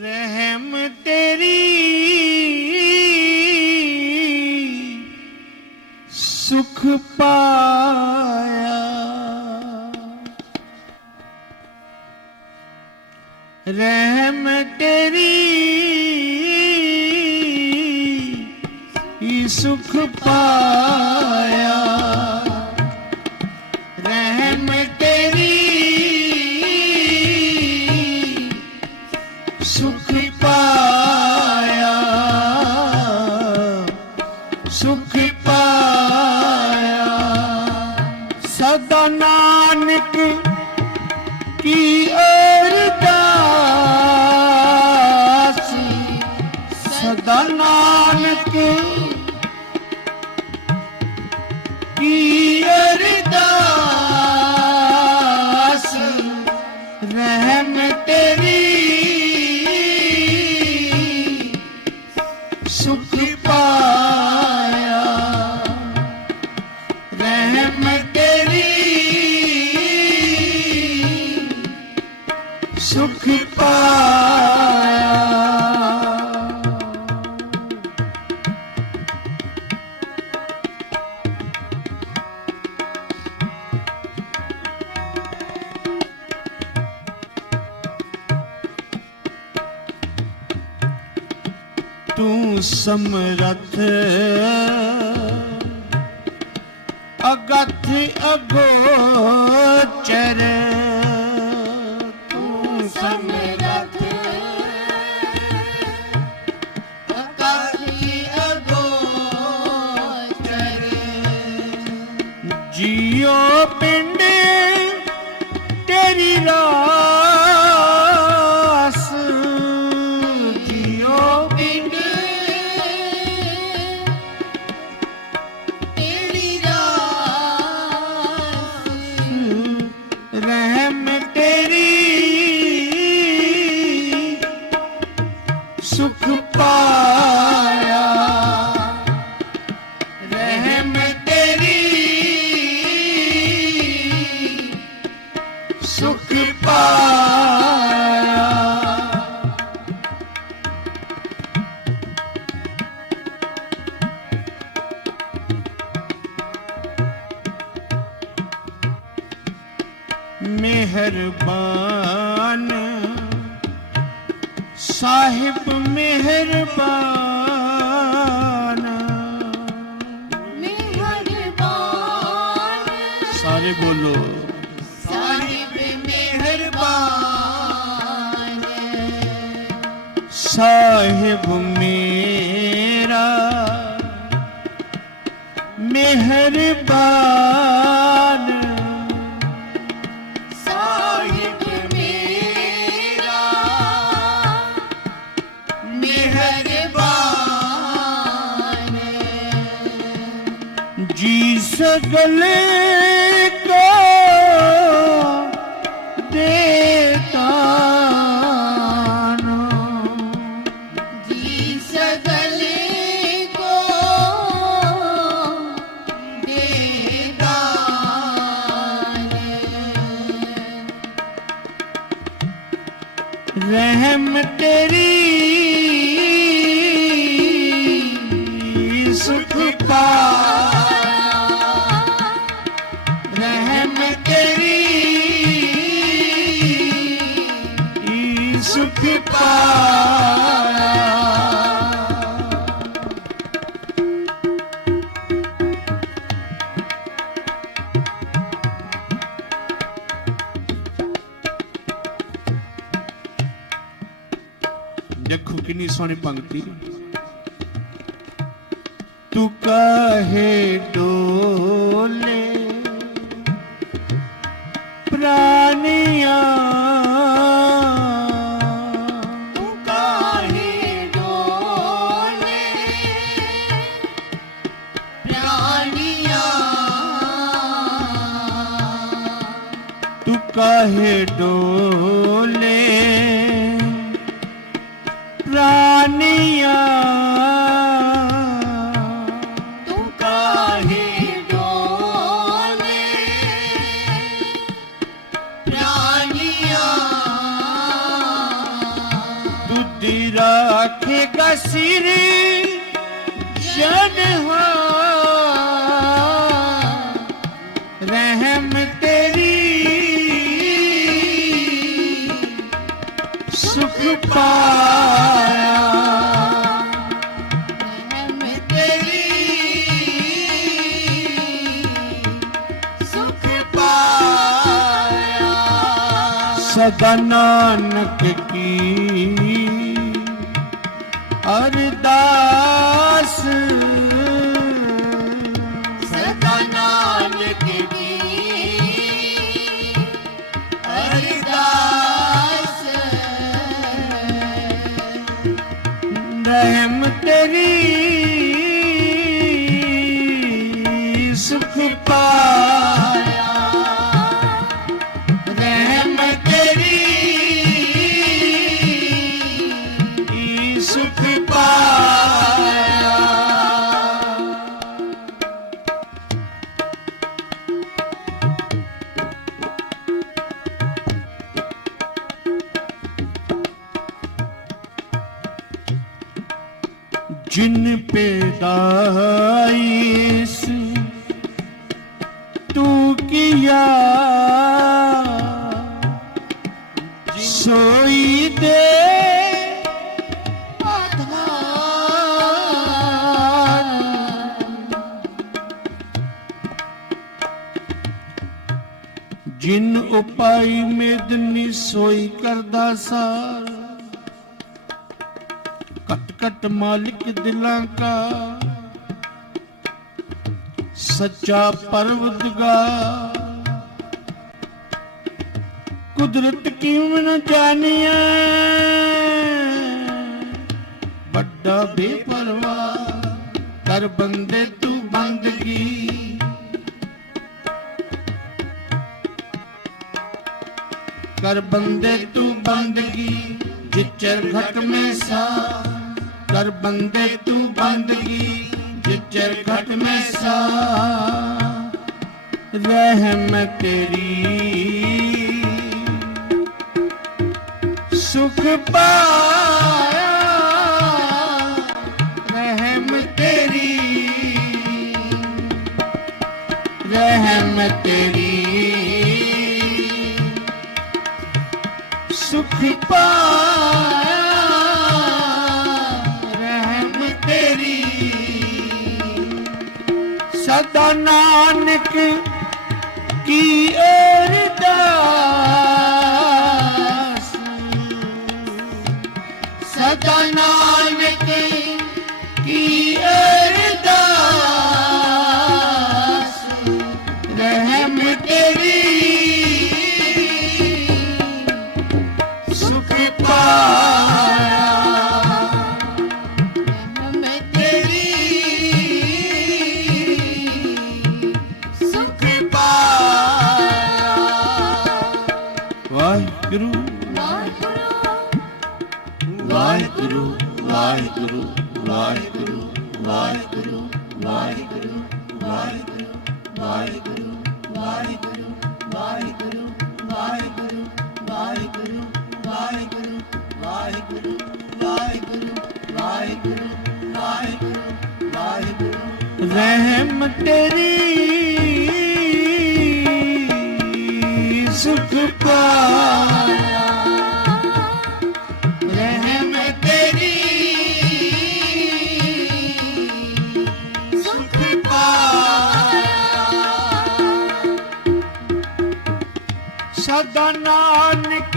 ਰਹਿਮ ਤੇਰੀ ਸੁਖ ਪਾਇਆ। ਰਹਿਮ ਤੇਰੀ ਸੁਖ ਪਾਇਆ ਸਮਰਥ ਅਗਤ ਅਗੋਚਰ ਤੂੰ ਸਮਰਥ ਸੁਖ ਪਾਇਆ ਮਿਹਰਬਾਨ ਸਾਹਿਬ ਮਿਹਰਬਾਨ। ਮਿਹਰਬਾਨ। ਸਾਰੇ ਬੋਲੋ। ਸਾਹਿਬ ਮੇਰਾ ਮਿਹਰਬਾਨ ਸਾਹਿਬ ਮੇਰਾ ਮਿਹਰਬਾਨ ਜੀ ਸਗਲੇ ਦੇਖੋ ਕਿੰਨੀ ਸੋਹਣੀ ਪੰਕਤੀ। ਤੂੰ ਕਹੇ ਡੋਲੇ ਪ੍ਰਾਨੀਆਂ ਤੂੰ ਕਾਹੇ ਡੋਲੇ ਰਾਖੇਗਾ ਸਿਰ ਜਨਹਾ ਰਹਿਮ ਤੇਰੀ ਸੁਖ ਪਾਇਆ ਰਹਿਮ ਤੇਰੀ ਸੁਖ ਪਾਇਆ ਸਦਾ ਨਾਨਕ ਸੋਈ ਕਰਦਾ ਸਾਰ। ਕਟ ਕਟ ਮਾਲਿਕ ਦਿਲਾਂ ਕਾ। ਸੱਚਾ ਪਰਵਦਗਾਰ ਕੁਦਰਤ ਕਿਉਂ ਨਾ ਜਾਣਿਆ ਵੱਡਾ ਬੇਪਰਵਾਹ। ਕਰ ਬੰਦੇ ਤੂੰ ਬੰਦਗੀ ਕਰ ਬੰਦੇ ਤੂੰ ਬੰਦਗੀ, ਜਿਚਰ ਘਟ ਮੇ ਸਾ ਕਰ ਬੰਦੇ ਤੂੰ ਬੰਦਗੀ, ਜਿਚਰ ਘਟ ਮੇ ਸਾ ਰਹਿਮ ਤੇਰੀ। ਸੁਖ ਪਾਇਆ, ਰਹਿਮ ਤੇਰੀ। ਰਹਿਮ ਤੇਰੀ। ਸਦਾ ਨਾਨਕ ਕੀ ਅਰਦਾਸ ਵਾਹਿਗੁਰੂ ਵਾਹਿਗੁਰੂ ਵਾਹਿਗੁਰੂ ਵਾਹਿਗੁਰੂ ਵਾਹਿਗੁਰੂ ਵਾਹਿਗੁਰੂ ਵਾਹਿਗੁਰੂ ਵਾਹਿਗੁਰੂ ਵਾਹਿਗੁਰੂ ਵਾਹਿਗੁਰੂ ਵਾਹਿਗੁਰੂ ਵਾਹਿਗੁਰੂ ਵਾਹਿਗੁਰੂ ਵਾਹਿਗੁਰੂ ਵਾਹਿਗੁਰੂ ਵਾਹਿਗੁਰੂ ਰਹਿਮ ਤੇਰੀ ਸੁਖ ਪਾਇਆ ਨਾਨਕ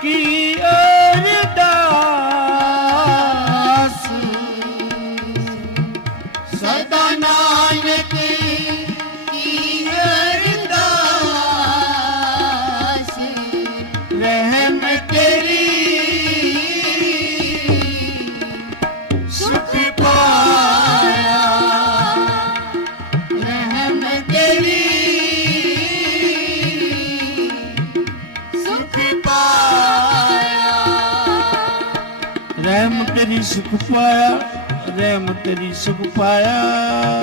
ਕੀ ਰਹਿਮ ਤੇਰੀ ਸੁਖ ਪਾਇਆ।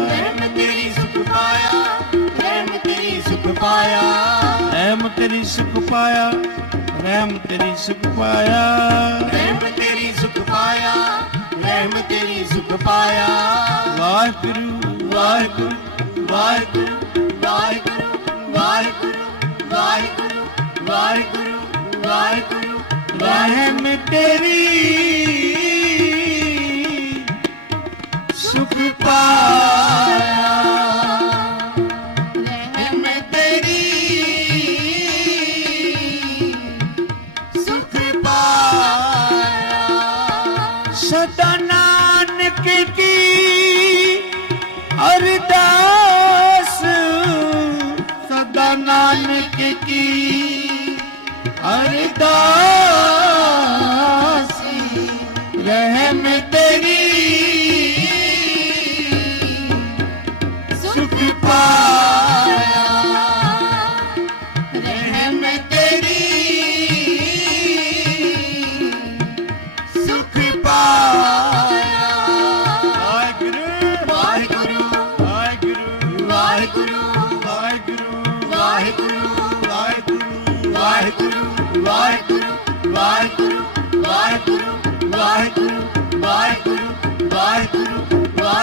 ਰਹਿਮ ਤੇਰੀ ਸੁਖ ਪਾਇਆ ਰਹਿਮ ਤੇਰੀ ਸੁਖ ਪਾਇਆ। ਰਹਿਮ ਤੇਰੀ ਸੁਖ ਪਾਇਆ ਰਹਿਮ ਤੇਰੀ ਸੁਖ ਪਾਇਆ। ਰਹਿਮ ਤੇਰੀ ਸੁਖ ਪਾਇਆ ਰਹਿਮ ਤੇਰੀ ਸੁਖ ਪਾਇਆ ਪਾਇਆ। ਵਾਹਿਗੁਰੂ ਵਾਹਿਗੁਰੂ ਵਾਹਿਗੁਰੂ ਵਾਹਿਗੁਰੂ ਵਾਹਿਗੁਰੂ ਵਾਹਿਗੁਰੂ ਵਾਹਿਗੁਰੂ ਵਾਹਿਗੁਰੂ। ਰਹਿਮ ਤੇਰੀ ਕੀ ਅਰਦਾਸ